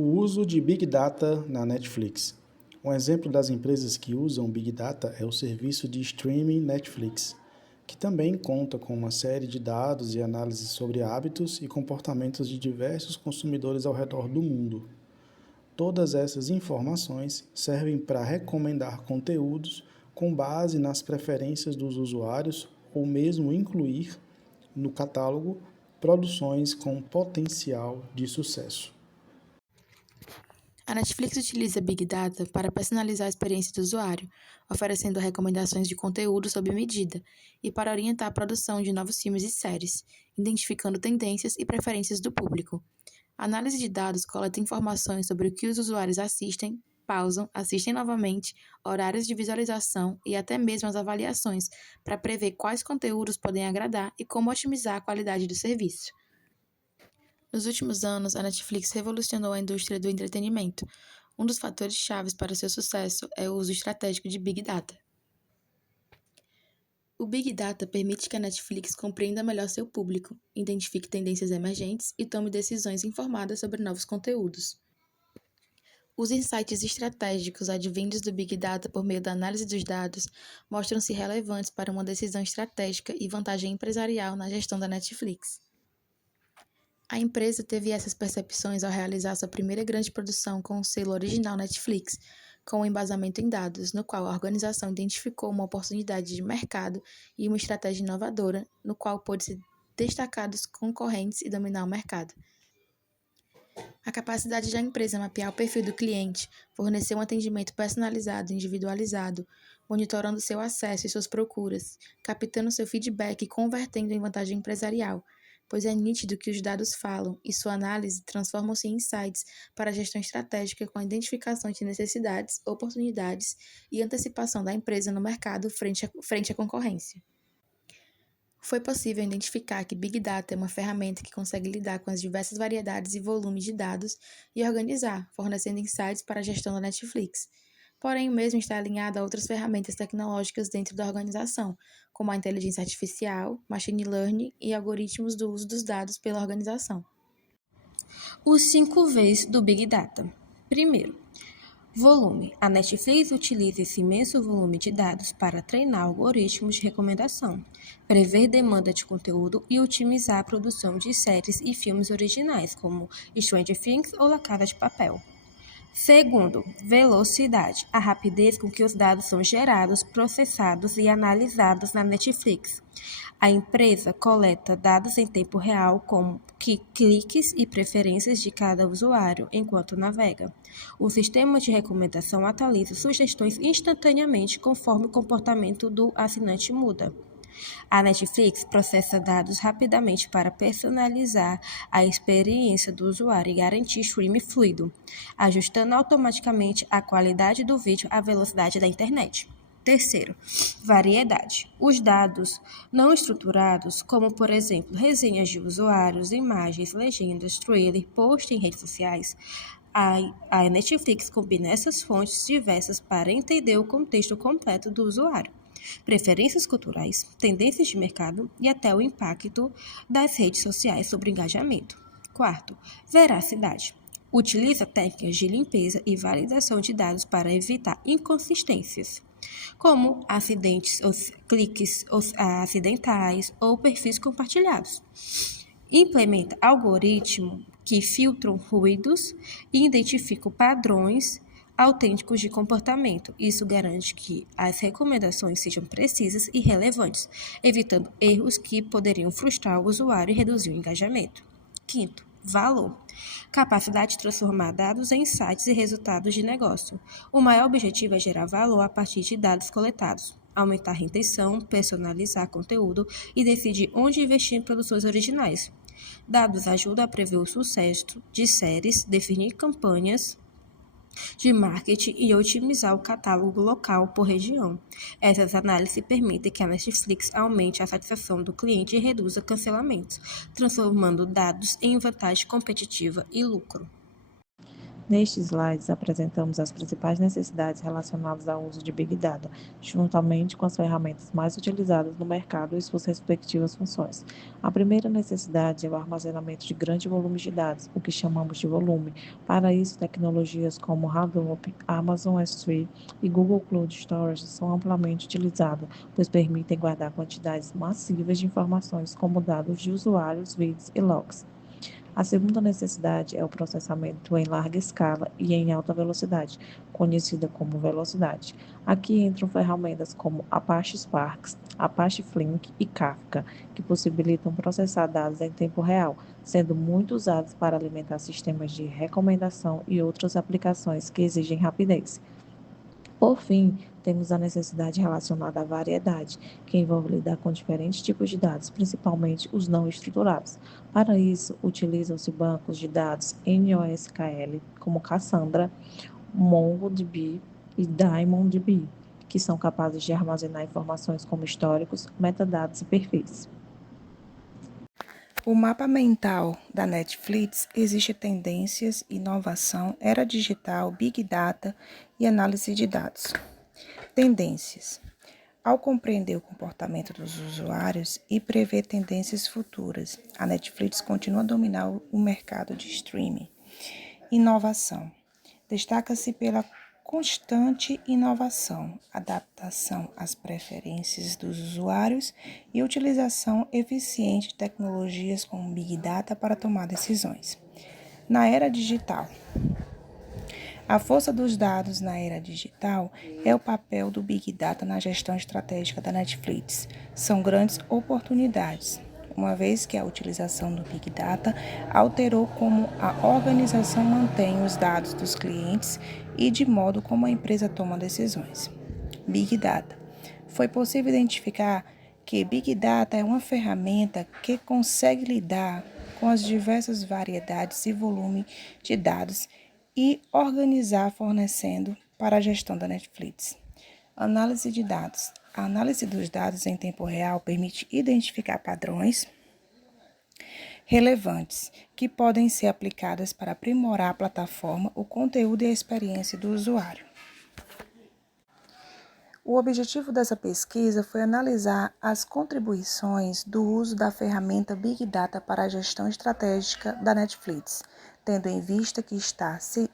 O uso de Big Data na Netflix. Um exemplo das empresas que usam Big Data é o serviço de streaming Netflix, que também conta com uma série de dados e análises sobre hábitos e comportamentos de diversos consumidores ao redor do mundo. Todas essas informações servem para recomendar conteúdos com base nas preferências dos usuários ou mesmo incluir no catálogo produções com potencial de sucesso. A Netflix utiliza Big Data para personalizar a experiência do usuário, oferecendo recomendações de conteúdo sob medida e para orientar a produção de novos filmes e séries, identificando tendências e preferências do público. A análise de dados coleta informações sobre o que os usuários assistem, pausam, assistem novamente, horários de visualização e até mesmo as avaliações, para prever quais conteúdos podem agradar e como otimizar a qualidade do serviço. Nos últimos anos, a Netflix revolucionou a indústria do entretenimento. Um dos fatores chaves para seu sucesso é o uso estratégico de Big Data. O Big Data permite que a Netflix compreenda melhor seu público, identifique tendências emergentes e tome decisões informadas sobre novos conteúdos. Os insights estratégicos advindos do Big Data por meio da análise dos dados mostram-se relevantes para uma decisão estratégica e vantagem empresarial na gestão da Netflix. A empresa teve essas percepções ao realizar sua primeira grande produção com o selo original Netflix, com um embasamento em dados, no qual a organização identificou uma oportunidade de mercado e uma estratégia inovadora, no qual pôde se destacar dos concorrentes e dominar o mercado. A capacidade da empresa mapear o perfil do cliente, fornecer um atendimento personalizado e individualizado, monitorando seu acesso e suas procuras, captando seu feedback e convertendo em vantagem empresarial, pois é nítido que os dados falam e sua análise transformam-se em insights para a gestão estratégica com a identificação de necessidades, oportunidades e antecipação da empresa no mercado frente à concorrência. Foi possível identificar que Big Data é uma ferramenta que consegue lidar com as diversas variedades e volumes de dados e organizar, fornecendo insights para a gestão da Netflix. Porém, o mesmo está alinhado a outras ferramentas tecnológicas dentro da organização, como a inteligência artificial, machine learning e algoritmos do uso dos dados pela organização. Os 5 Vs do Big Data. Primeiro, volume. A Netflix utiliza esse imenso volume de dados para treinar algoritmos de recomendação, prever demanda de conteúdo e otimizar a produção de séries e filmes originais, como Stranger Things ou La Casa de Papel. Segundo, velocidade, a rapidez com que os dados são gerados, processados e analisados na Netflix. A empresa coleta dados em tempo real, como cliques e preferências de cada usuário enquanto navega. O sistema de recomendação atualiza sugestões instantaneamente conforme o comportamento do assinante muda. A Netflix processa dados rapidamente para personalizar a experiência do usuário e garantir streaming fluido, ajustando automaticamente a qualidade do vídeo à velocidade da internet. Terceiro, variedade. Os dados não estruturados, como por exemplo resenhas de usuários, imagens, legendas, trailer, posts em redes sociais, a Netflix combina essas fontes diversas para entender o contexto completo do usuário, preferências culturais, tendências de mercado e até o impacto das redes sociais sobre o engajamento. Quarto, veracidade. Utiliza técnicas de limpeza e validação de dados para evitar inconsistências, como acidentes, cliques acidentais ou perfis compartilhados. Implementa algoritmos que filtram ruídos e identificam padrões autênticos de comportamento. Isso garante que as recomendações sejam precisas e relevantes, evitando erros que poderiam frustrar o usuário e reduzir o engajamento. Quinto, valor. Capacidade de transformar dados em insights e resultados de negócio. O maior objetivo é gerar valor a partir de dados coletados, aumentar a retenção, personalizar conteúdo e decidir onde investir em produções originais. Dados ajudam a prever o sucesso de séries, definir campanhas de marketing e otimizar o catálogo local por região. Essas análises permitem que a Netflix aumente a satisfação do cliente e reduza cancelamentos, transformando dados em vantagem competitiva e lucro. Nestes slides, apresentamos as principais necessidades relacionadas ao uso de Big Data, juntamente com as ferramentas mais utilizadas no mercado e suas respectivas funções. A primeira necessidade é o armazenamento de grandes volumes de dados, o que chamamos de volume. Para isso, tecnologias como Hadoop, Amazon S3 e Google Cloud Storage são amplamente utilizadas, pois permitem guardar quantidades massivas de informações como dados de usuários, vídeos e logs. A segunda necessidade é o processamento em larga escala e em alta velocidade, conhecida como velocidade. Aqui entram ferramentas como Apache Spark, Apache Flink e Kafka, que possibilitam processar dados em tempo real, sendo muito usados para alimentar sistemas de recomendação e outras aplicações que exigem rapidez. Por fim, temos a necessidade relacionada à variedade, que envolve lidar com diferentes tipos de dados, principalmente os não estruturados. Para isso, utilizam-se bancos de dados NoSQL, como Cassandra, MongoDB e DynamoDB, que são capazes de armazenar informações como históricos, metadados e perfis. O mapa mental da Netflix existe tendências, inovação, era digital, Big Data e análise de dados. Tendências. Ao compreender o comportamento dos usuários e prever tendências futuras, a Netflix continua a dominar o mercado de streaming. Inovação. Destaca-se pela constante inovação, adaptação às preferências dos usuários e utilização eficiente de tecnologias como Big Data para tomar decisões. Na era digital. A força dos dados na era digital é o papel do Big Data na gestão estratégica da Netflix. São grandes oportunidades, uma vez que a utilização do Big Data alterou como a organização mantém os dados dos clientes e de modo como a empresa toma decisões. Big Data. Foi possível identificar que Big Data é uma ferramenta que consegue lidar com as diversas variedades e volume de dados e organizar fornecendo para a gestão da Netflix. Análise de dados. A análise dos dados em tempo real permite identificar padrões relevantes que podem ser aplicadas para aprimorar a plataforma, o conteúdo e a experiência do usuário. O objetivo dessa pesquisa foi analisar as contribuições do uso da ferramenta Big Data para a gestão estratégica da Netflix, tendo em vista que se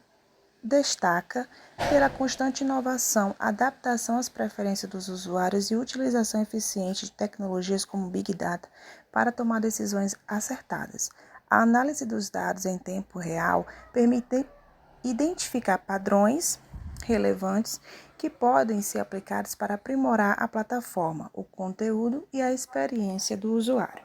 destaca pela constante inovação, adaptação às preferências dos usuários e utilização eficiente de tecnologias como Big Data para tomar decisões acertadas. A análise dos dados em tempo real permite identificar padrões relevantes que podem ser aplicados para aprimorar a plataforma, o conteúdo e a experiência do usuário.